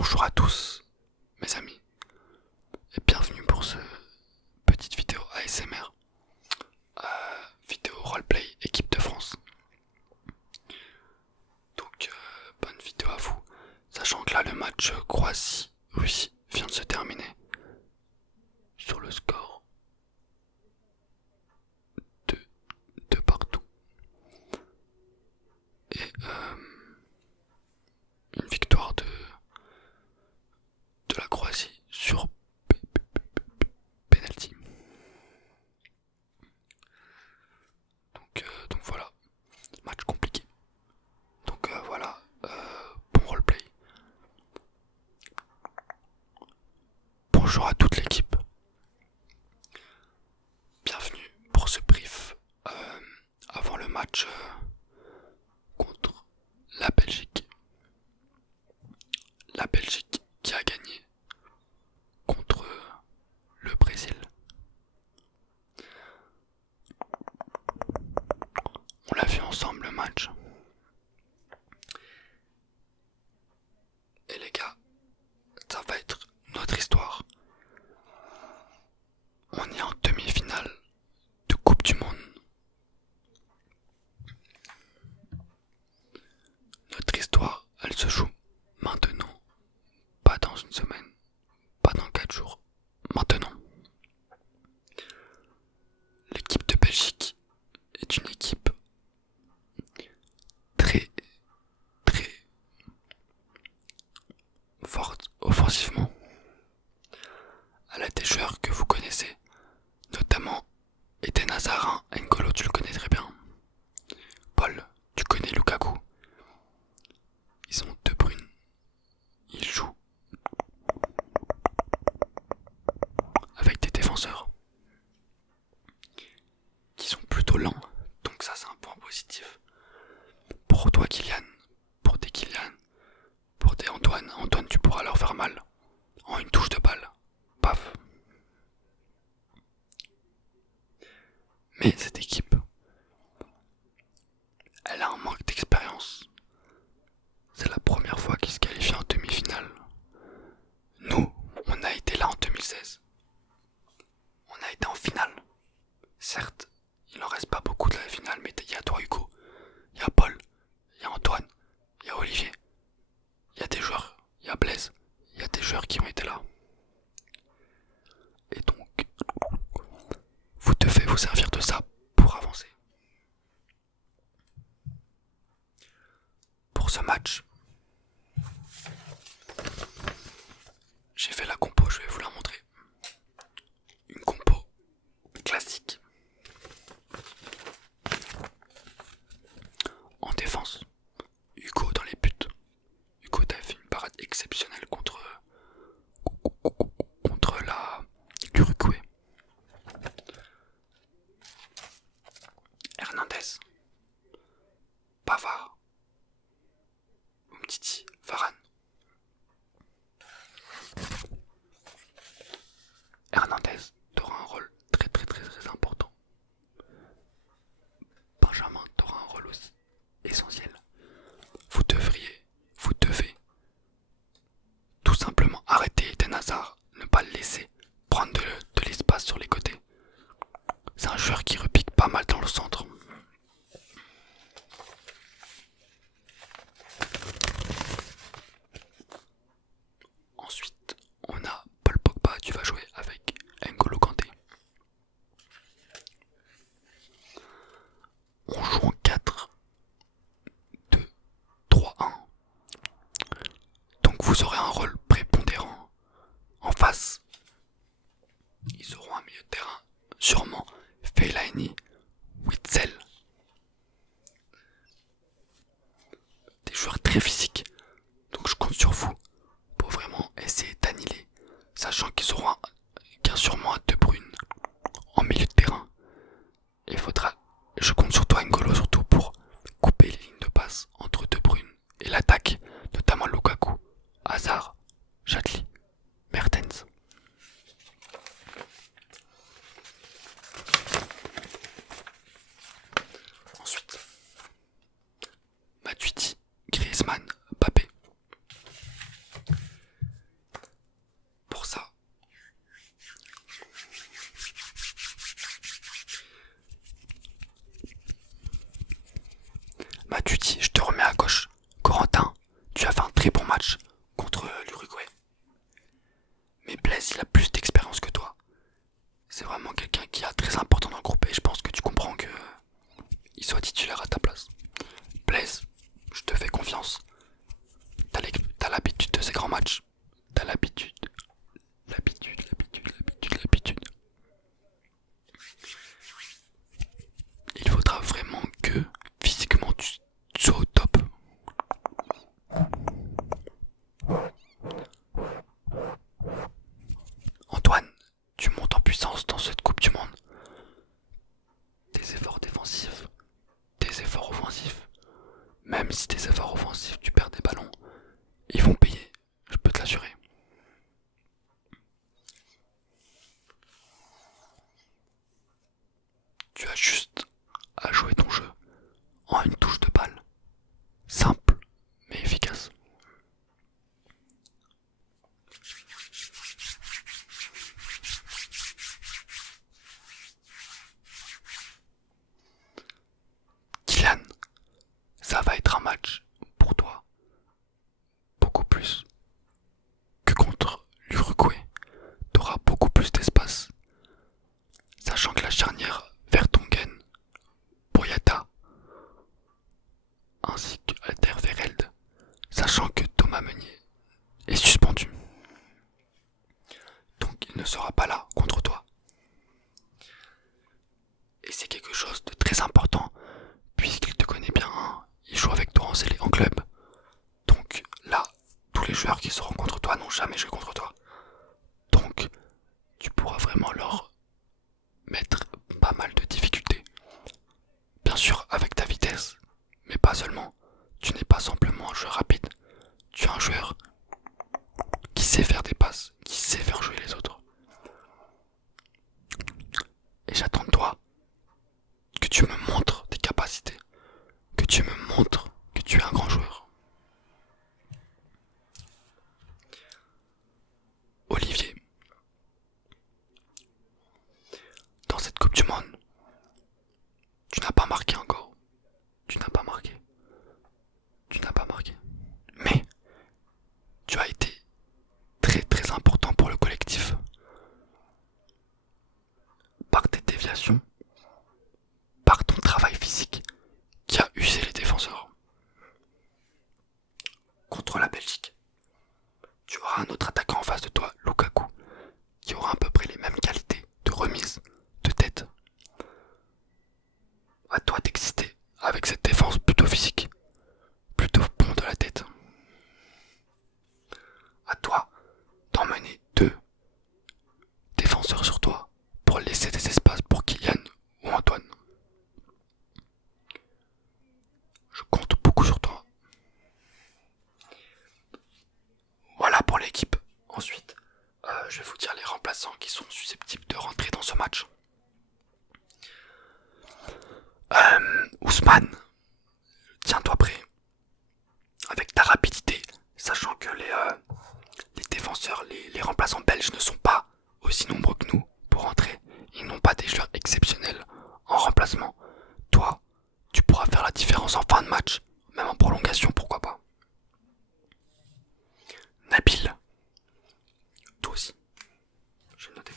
Bonjour à tous, mes amis, et bienvenue pour ce petite vidéo ASMR, vidéo roleplay équipe de France. Donc, bonne vidéo à vous, sachant que là le match Croatie-Russie vient de se terminer sur le score de partout. Et une victoire de la Croatie sur penalty. Donc voilà, match compliqué. Donc voilà, bon roleplay. Bonjour à toute l'équipe. Bienvenue pour ce brief avant le match contre la Belgique. La Belgique qui a gagné contre le Brésil. On l'a vu ensemble le match. Et les gars, ça va être notre histoire. On est en demi-finale de Coupe du Monde. Notre histoire, elle se joue maintenant. Pas dans une semaine, pas dans 4 jours. Maintenant. L'équipe de Belgique est une équipe très forte offensivement. Elle a des joueurs que vous connaissez, notamment Eden Hazard, N'Golo, tu le connais très bien. Paul, tu connais Lukaku. Ils ont De Bruyne. Ils jouent avec des défenseurs qui sont plutôt lents, donc ça c'est un point positif. Pour toi Kylian, pour tes Kylian, pour tes Antoine, tu pourras leur faire mal en une touche de balle. Paf. Mais cette équipe, elle a un manque d'expérience. C'est la première fois qu'ils se qualifient en demi-finale. Nous, on a été là en 2016. On a été en finale. Certes, il en reste pas beaucoup de la finale, mais il y a toi Hugo, il y a Paul, il y a Antoine, il y a Olivier, il y a des joueurs, il y a Blaise, il y a des joueurs qui ont été là. Et donc, vous devez vous servir de ça pour avancer. Pour ce match, j'ai fait la compo, je vais vous la montrer. Une compo classique. En défense, Hugo dans les buts. Hugo a fait une parade exceptionnelle contre l'Uruguay. Hernandez, Pavard, Umtiti, Varane. Hernandez aura un rôle très important. Benjamin aura un rôle aussi essentiel. Vous devez tout simplement arrêter Eden Hazard, ne pas le laisser prendre de l'espace sur les côtés. C'est un joueur qui repique pas mal dans le centre. Ensuite, on a Paul Pogba, tu vas jouer avec N'Golo Kanté. On joue en 4-2-3-1. Donc vous aurez un rôle prépondérant. En face, ils auront un milieu de terrain, sûrement Fellaini, Witzel. Des joueurs très physiques. Donc je compte sur vous pour vraiment essayer d'annihiler, sachant qu'ils auront bien sûrement un De Bruyne en milieu de terrain. Et je compte sur toi N'Golo surtout pour couper les lignes de passe entre De Bruyne et l'attaque, notamment Lukaku, Hazard, Chatli, Mertens. tu dis je te remets à gauche. Corentin, tu as fait un très bon match contre l'Uruguay. Mais Blaise, il a plus d'expérience que toi. C'est vraiment quelqu'un qui est très important dans le groupe et je pense que tu comprends que il soit titulaire à ta place. Blaise, je te fais confiance. T'as l'habitude de ces grands matchs. T'as l'habitude. L'habitude. Il faudra vraiment que physiquement tu sois au top. Antoine, tu montes en puissance dans cette Coupe du Monde. Tes efforts défensifs, tes efforts offensifs, même si tes efforts offensifs tu perds des ballons, ils vont payer, je peux te l'assurer. Tu as juste à jouer ton jeu en une touche de balle. Simple mais efficace. Kylian, ça va être un match pour toi beaucoup plus que contre l'Uruguay. Tu auras beaucoup plus d'espace, sachant que la charnière Vertonghen, Boyata ainsi que Alderweireld, sachant que Thomas Meunier est suspendu. Donc il ne sera pas là contre toi. Et c'est quelque chose de très important, puisqu'il te connaît bien, hein. Il joue avec toi en club. Donc là, tous les joueurs qui seront contre toi n'ont jamais joué contre toi. Donc tu pourras vraiment leur mettre pas mal de difficultés. Bien sûr avec ta vitesse, mais pas seulement. Tu n'es pas simplement un joueur rapide, tu es un joueur qui sait faire des passes, qui sait faire jouer les autres. Et j'attends de toi que tu me montres tes capacités, que tu me montres que tu es un grand joueur. Olivier, dans cette Coupe du Monde, tu n'as pas marqué encore. Tu n'as pas marqué. Mais tu as été très très important pour le collectif. Par tes déviations, par ton travail physique qui a usé les défenseurs. Contre la Belgique, tu auras un autre attaquant en face de toi, Lukaku, qui aura à peu près les mêmes qualités de remise de tête. À toi d'exister avec cette défense plutôt physique, plutôt bon de la tête. À toi d'emmener deux défenseurs sur toi pour laisser des espaces pour Kylian ou Antoine. Je compte beaucoup sur toi. Voilà pour l'équipe. Ensuite, je vais vous dire les remplaçants qui sont susceptibles de rentrer dans ce match. Ousmane, tiens-toi prêt. Avec ta rapidité, sachant que les défenseurs, les remplaçants belges ne sont pas aussi nombreux que nous pour rentrer. Ils n'ont pas des joueurs exceptionnels en remplacement. Toi, tu pourras faire la différence en fin de match, même en prolongation, pourquoi pas. Nabil, toi aussi. Je vais le noter.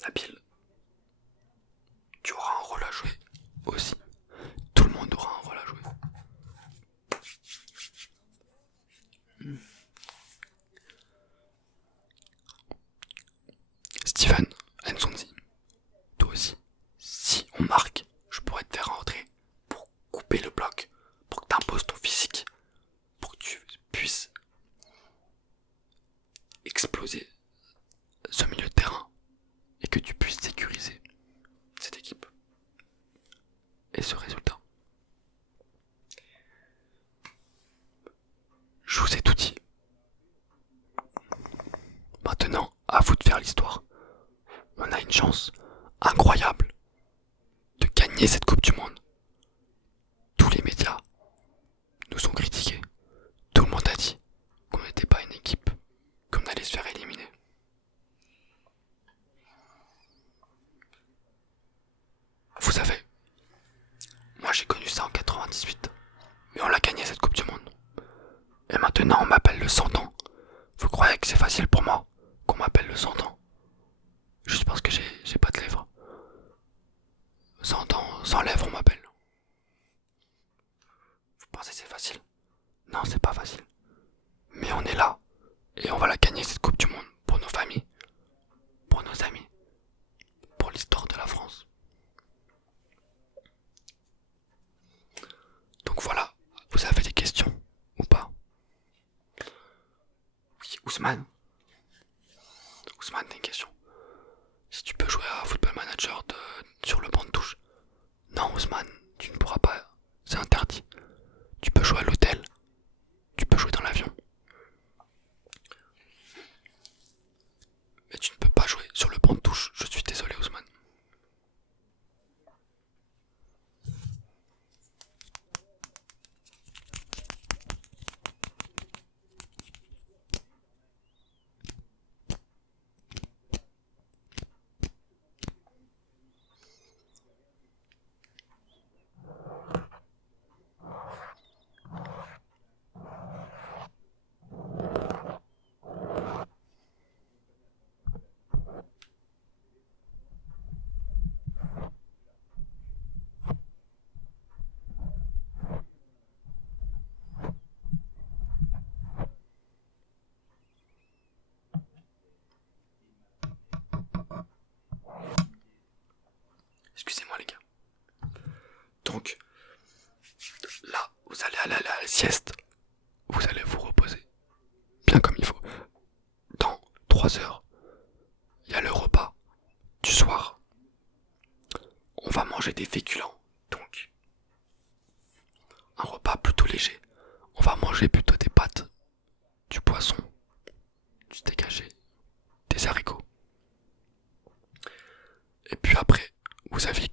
Nabil, tu auras un rôle à jouer aussi. Tout le monde aura un rôle à jouer. Steven Nsonzi, toi aussi. Si on marque, je pourrais te faire rentrer pour couper le bloc, pour que tu imposes ton physique, pour que tu puisses exploser ce milieu de terrain et que tu puisses sécuriser cette équipe et ce résultat. Je vous ai tout dit. Maintenant, à vous de faire l'histoire. On a une chance incroyable de gagner cette Coupe du Monde. Tous les médias nous ont critiqués. que c'est facile pour moi qu'on m'appelle le sans dents. Juste parce que j'ai pas de lèvres. Sans dents, sans lèvres on m'appelle. Vous pensez que c'est facile? Non, c'est pas facile. Mais on est là. Et on va la gagner cette Coupe du Monde. Pour nos familles. Pour nos amis. Pour l'histoire de la France. Donc voilà. Vous avez des questions? Ou pas? Oui, Ousmane. Ousmane, t'as une question. Si tu peux jouer à Football Manager sur le banc de touche. Non, Ousmane, tu ne pourras pas. C'est interdit. Tu peux jouer à l'hôtel. Tu peux jouer dans l'avion. Mais tu ne peux pas jouer sur le banc de touche. Je suis désolé, Ousmane. Excusez-moi les gars. Donc, là, vous allez aller à la sieste. Vous allez vous reposer. Bien comme il faut. Dans 3 heures, il y a le repas du soir. On va manger des féculents. Donc, un repas plutôt léger. On va manger plutôt des pâtes, du poisson, du steak haché, des haricots. Et puis après, vous avez